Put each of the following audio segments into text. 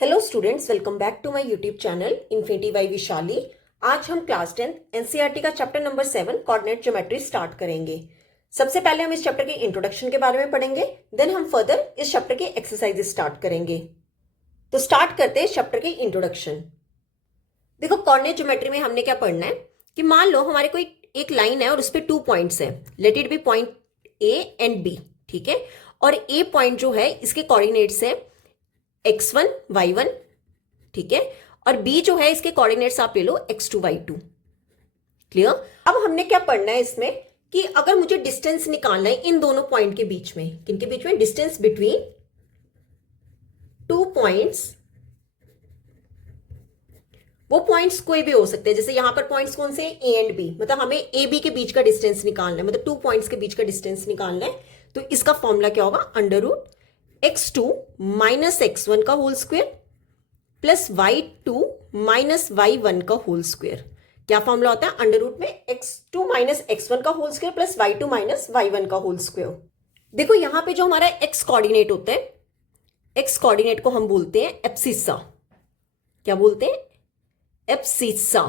Hello students, welcome back to my YouTube channel infinity by Vishali. आज हम class 10 NCERT का chapter number 7 coordinate geometry start करेंगे। सबसे पहले हम इस चैप्टर के इंट्रोडक्शन के बारे में पढ़ेंगे, देन हम फर्दर इस चैप्टर के एक्सरसाइजेस स्टार्ट करेंगे। तो स्टार्ट करते हैं इस चैप्टर के इंट्रोडक्शन। देखो, कोऑर्डिनेट ज्योमेट्री में हमने क्या पढ़ना है कि मान लो हमारे कोई एक लाइन है और उस पर 2 पॉइंट्स है, let it be point A and B, ठीक है। और ए पॉइंट जो है इसके कोऑर्डिनेट्स है x1 y1, ठीक है। और b जो है इसके कोऑर्डिनेट्स आप ले लो x2 y2। क्लियर। अब हमने क्या पढ़ना है इसमें कि अगर मुझे डिस्टेंस निकालना है इन दोनों पॉइंट के बीच में, किनके बीच में, डिस्टेंस बिटवीन 2 पॉइंट्स। वो पॉइंट्स कोई भी हो सकते हैं, जैसे यहां पर पॉइंट्स कौन से, ए एंड बी, मतलब हमें ए बी के बीच का डिस्टेंस निकालना है, मतलब 2 पॉइंट्स के बीच का डिस्टेंस निकालना है। तो इसका फॉर्मूला क्या होगा, under root x2 minus x1 का whole square plus y2 minus y1 का होल स्क्वायर। क्या फॉर्मूला होता है, अंडर रूट में x2 माइनस x1 का whole square plus y2 minus y1 का होल स्क्वायर। देखो यहां पे जो हमारा x कोऑर्डिनेट होता है, x कोऑर्डिनेट को हम बोलते हैं एब्सिसा। क्या बोलते हैं, एब्सिसा,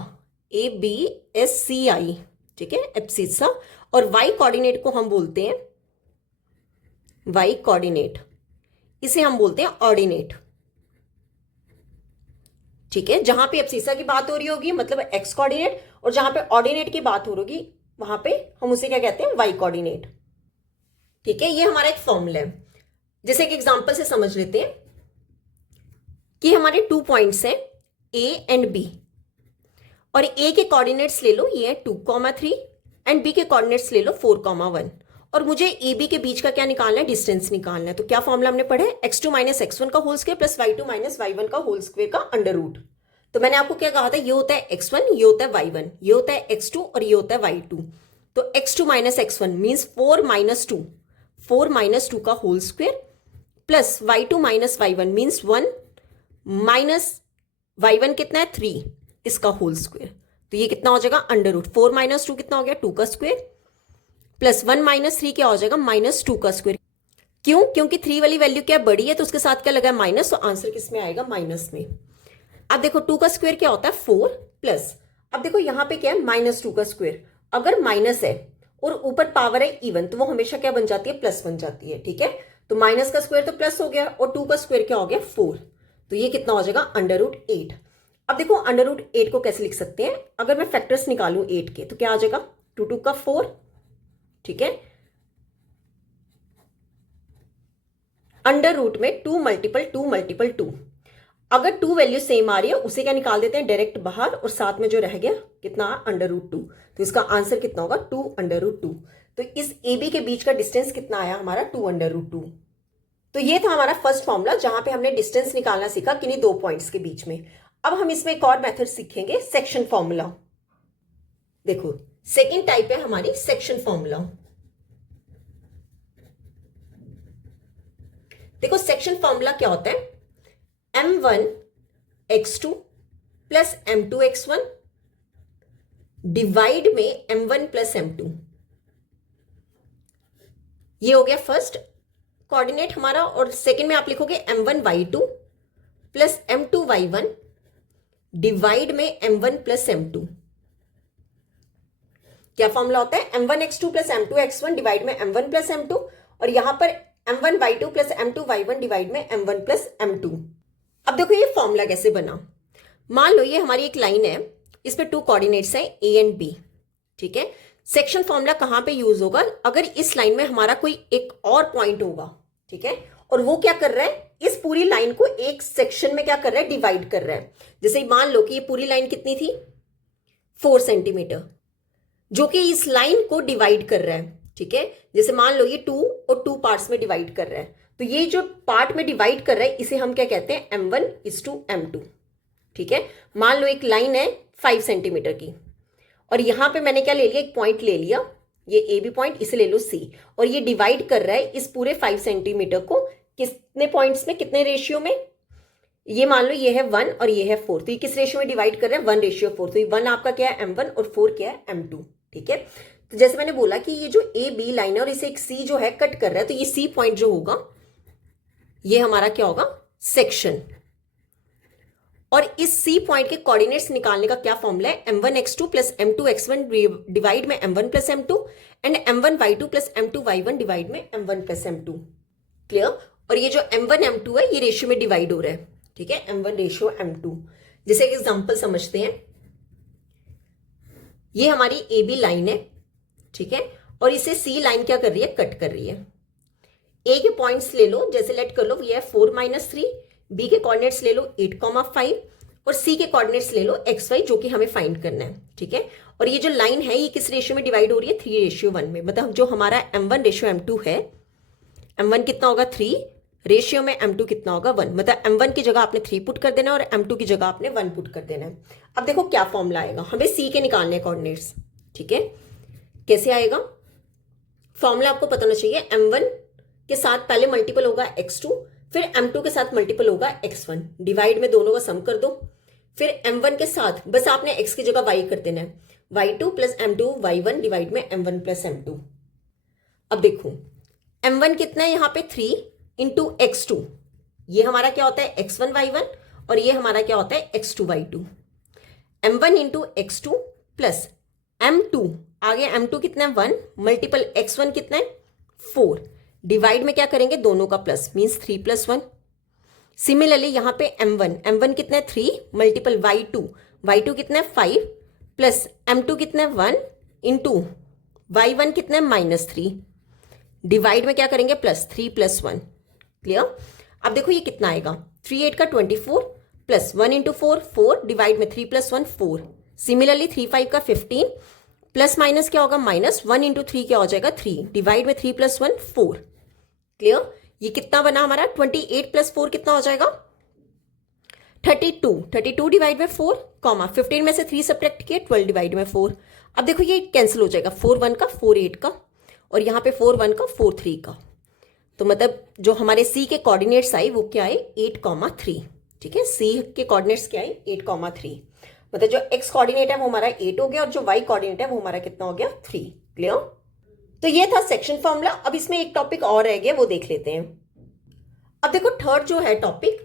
ABSCI, ठीक है, एब्सिसा। और y कोऑर्डिनेट को हम बोलते हैं y कोऑर्डिनेट, इसे हम बोलते हैं ऑर्डिनेट, ठीक है। जहां पे एब्सिसा की बात हो रही होगी मतलब एक्स कोऑर्डिनेट, और जहां पे ऑर्डिनेट की बात हो रही होगी वहां पे हम उसे क्या कहते हैं, वाई कोऑर्डिनेट, ठीक है। ये हमारा एक फॉर्मूला है। जैसे एक एग्जांपल से समझ लेते हैं कि हमारे 2 पॉइंट्स हैं ए एंड बी, और ए के कोऑर्डिनेट्स ले लो, ये है 2,3, एंड बी के कोऑर्डिनेट्स ले लो 4,1, और मुझे ए बी के बीच का क्या निकालना है, डिस्टेंस निकालना है। तो क्या फॉर्मूला हमने पढ़ा है, x2 माइनस x1 का whole square plus y2 minus y1 का होल स्क्वायर का अंडर रूट। तो मैंने आपको क्या कहा था, ये होता है x1, ये होता है y1, ये होता है x2 और ये होता है y2। तो x2 minus x1 means 4 minus 2 का whole square plus y2 minus y1 means 1 minus y1 कितना है 3, इसका होल स्क्वायर। तो ये कितना हो जाएगा, अंडर रूट 4 माइनस 2 कितना हो गया, 2 का स्क्वायर प्लस 1 माइनस 3 क्या हो जाएगा, माइनस 2 का स्क्वायर। क्यों, क्योंकि 3 वाली वैल्यू क्या बड़ी है तो उसके साथ क्या लगा है, माइनस, तो आंसर किस में आएगा, माइनस में। अब देखो 2 का स्क्वायर क्या होता है 4 प्लस, अब देखो यहां पे क्या है, माइनस 2 का स्क्वायर। अगर माइनस है और ऊपर पावर है इवन तो वो हमेशा क्या बन जाती है, प्लस बन जाती है, ठीक है। तो माइनस का स्क्वायर तो प्लस हो गया और 2 का स्क्वायर क्या हो गया, 4। तो ये कितना हो जाएगा, अंडर रूट 8। अब देखो अंडर रूट 8 को कैसे लिख सकते हैं, अगर मैं फैक्टर्स निकालू 8 के तो क्या आ जाएगा, 2 का 4, ठीक है, अंडर रूट में 2 मल्टीपल 2 मल्टीपल 2। अगर 2 वैल्यू सेम आ रही है उसे क्या निकाल देते हैं, डायरेक्ट बाहर, और साथ में जो रह गया कितना, अंडर रूट 2। तो इसका आंसर कितना होगा, 2 अंडर रूट 2। तो इस ए बी के बीच का डिस्टेंस कितना आया हमारा, 2 अंडर रूट 2। तो ये था हमारा फर्स्ट फॉर्मूला जहां पे हमने डिस्टेंस निकालना सीखा किन्हीं 2 पॉइंट्स के बीच में। अब हम इसमें एक और मेथड सीखेंगे, सेक्शन फॉर्मूला। देखो सेकेंड टाइप है हमारी सेक्शन फॉर्मूला। देखो सेक्शन फॉर्मूला क्या होता है, m1 x2 plus m2 x1 divide में m1 प्लस m2। ये हो गया फर्स्ट कोऑर्डिनेट हमारा, और सेकंड में आप लिखोगे m1 y2 plus m2 y1 divide में m1 प्लस m2। क्या फॉर्मूला होता है, m1 x2 plus m2 x1 divide में m1 प्लस m2, और यहां पर m1 y2 plus m2 y1 divide में m1 प्लस m2। अब देखो ये फॉर्मूला कैसे बना। मान लो ये हमारी एक लाइन है, इस पे 2 कोऑर्डिनेट्स हैं a एंड b, ठीक है। सेक्शन फॉर्मूला कहां पे यूज होगा, अगर इस लाइन में हमारा कोई एक और पॉइंट होगा, ठीक है, और वो क्या कर रहा है, इस पूरी लाइन को एक सेक्शन में क्या कर रहा है, डिवाइड कर रहा है। जैसे मान लो कि ये पूरी लाइन कितनी थी, 4 सेंटीमीटर, जो कि इस लाइन को डिवाइड कर रहा है, ठीक है। जैसे मान लो ये 2 और 2 पार्ट्स में डिवाइड कर रहा है, तो ये जो पार्ट में डिवाइड कर रहा है इसे हम क्या कहते हैं, m1:m2, ठीक है। मान लो एक लाइन है 5 सेंटीमीटर की, और यहां पे मैंने क्या ले लिया, एक पॉइंट ले लिया, ये ए बी पॉइंट, इसे ले लो C, और ये डिवाइड कर रहा है इस पूरे 5 सेंटीमीटर को कितने पॉइंट्स में, कितने रेशियो में, ये मान लो ये है 1 और ये है 4, तो ये किस रेशियो में डिवाइड कर रहे हैं, 1:4। तो ये 1 आपका क्या है, m1, और 4 क्या है, m2, ठीक है। तो जैसे मैंने बोला कि ये जो ए बी लाइन है और इसे एक C जो है कट कर रहा है, तो ये C पॉइंट जो होगा ये हमारा क्या होगा, सेक्शन, और इस सी पॉइंट के कोऑर्डिनेट्स निकालने का क्या फॉर्मूला है, m1x2 प्लस m2x1 डिवाइड में m1 plus m2 and m1y2 plus m2y1 divide में m1 प्लस m2। क्लियर। और ये जो m1 m2 है ये रेशियो में डिवाइड हो रहा है, ठीक है, m1 रेशियो m2। जैसे एक एग्जांपल समझते हैं, ये हमारी ए बी लाइन है, ठीक है, और इसे सी लाइन क्या कर रही है, कट कर रही है। ए के पॉइंट्स ले लो, जैसे लेट कर लो ये है 4-3, बी के कोऑर्डिनेट्स ले लो 8,5 और सी के कोऑर्डिनेट्स ले लो xy जो कि हमें फाइंड करना है, ठीक है। और ये जो लाइन है ये किस रेशियो में डिवाइड हो रही है, 3:1 में। मतलब जो हमारा m1 रेशियो m2 है, m1 कितना होगा 3, रेशियो में m2 कितना होगा 1। मतलब m1 की जगह आपने 3 पुट कर देना और m2 की जगह आपने 1 पुट कर देना है। अब देखो क्या फॉर्मूला आएगा, हमें सी के निकालने कोऑर्डिनेट्स, ठीक है। कैसे आएगा फॉर्मूला, आपको पता होना चाहिए। m1 के साथ पहले मल्टीपल होगा x2, फिर m2 के साथ मल्टीपल होगा x1, डिवाइड में दोनों का सम कर दो। फिर m1 के साथ बस आपने x की जगह y कर देना है, y2 plus m2 y1 divide में m1 प्लस m2। अब देखो m1 कितना है यहाँ पे 3 इंटू x2, ये हमारा क्या होता है x1 y1 और ये हमारा क्या होता है x2 y2। m1 into x2 plus m2, आगे m2 कितना है 1 मल्टीपल x1 कितना है 4, डिवाइड में क्या करेंगे दोनों का प्लस, मीन्स 3 + 1। सिमिलरली यहाँ पे m1 कितना है 3 मल्टीपल y2 कितना है 5 प्लस m2 कितना है 1 इंटू y1 कितना है -3, डिवाइड में क्या करेंगे प्लस 3 + 1। क्लियर। अब देखो ये कितना आएगा, 3 8 का 24 प्लस 1 इंटू 4 डिवाइड में 3 + 1 4। सिमिलरली 3 5 का 15 प्लस माइनस क्या होगा -1 इंटू 3 क्या हो जाएगा 3, डिवाइड में 3 + 1 4। क्लियर। ये कितना बना हमारा 28 + 4 कितना हो जाएगा 32 डिवाइड में 4 कॉमा 15 में से 3 सब्ट्रैक्ट किए 12 डिवाइड में 4। अब देखो ये कैंसिल हो जाएगा, 4 1 का 4 8 का और यहाँ पे 4 1 का 4 3 का। तो मतलब जो हमारे सी के कोऑर्डिनेट्स आए वो क्या आए 8,3, ठीक है। सी के कोऑर्डिनेट्स क्या आए 8,3। मतलब जो एक्स कोऑर्डिनेट है वो हमारा 8 हो गया और जो वाई कोऑर्डिनेट है वो हमारा कितना हो गया 3। क्लियर। तो ये था सेक्शन फॉर्मूला। अब इसमें एक टॉपिक और रह गया, वो देख लेते हैं। अब देखो थर्ड जो है टॉपिक,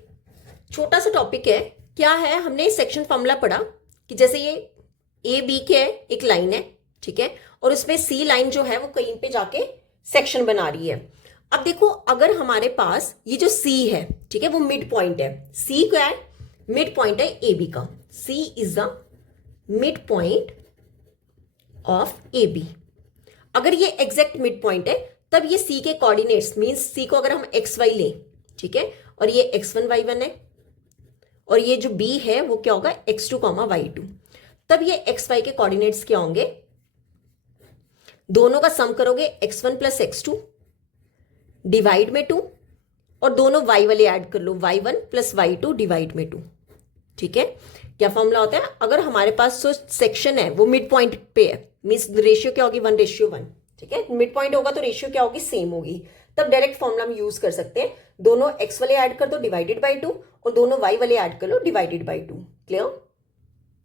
छोटा सा टॉपिक है। क्या है, हमने सेक्शन फॉर्मूला पढ़ा कि जैसे ये ए बी के एक लाइन है, ठीक है, और उसमें सी लाइन जो है वो कहीं पे जाके सेक्शन बना रही है। अब देखो अगर हमारे पास ये जो सी है, ठीक है, वो मिड पॉइंट है। सी क्या है, मिड पॉइंट है ए बी का। C is the mid point of A B. अगर ये एग्जैक्ट मिड पॉइंट है तब ये सी के कोऑर्डिनेट्स, मींस सी को अगर हम एक्स वाई लें, ठीक है, और ये x1 y1 है और ये जो b है वो क्या होगा x2, y2, तब ये xy के कोऑर्डिनेट्स क्या होंगे, दोनों का सम करोगे x1 + x2 डिवाइड में 2 और दोनों y वाले ऐड कर लो, y1 + y2 डिवाइड में 2। ठीक है। क्या फॉर्मूला होता है, अगर हमारे पास जो सेक्शन है वो मिड पॉइंट पे है, मींस रेशियो क्या होगी 1:1। ठीक है, मिड पॉइंट होगा तो रेशियो क्या होगी सेम होगी, तब डायरेक्ट फॉर्मूला हम यूज कर सकते हैं। दोनों x वाले ऐड कर दो डिवाइडेड बाय 2 और दोनों y वाले ऐड कर लो डिवाइडेड बाय 2। क्लियर।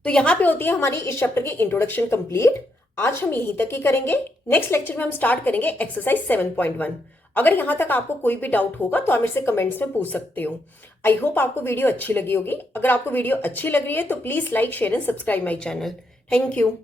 तो यहां पे होती है हमारी इस चैप्टर की इंट्रोडक्शन कंप्लीट। आज हम यहीं तक ही करेंगे। नेक्स्ट लेक्चर में हम स्टार्ट करेंगे एक्सरसाइज 7.1। अगर यहां तक आपको कोई भी डाउट होगा तो आप मेरे से कमेंट्स में पूछ सकते हो। आई होप आपको वीडियो अच्छी लगी होगी। अगर आपको वीडियो अच्छी लग रही है तो please like, share and subscribe my channel. Thank you.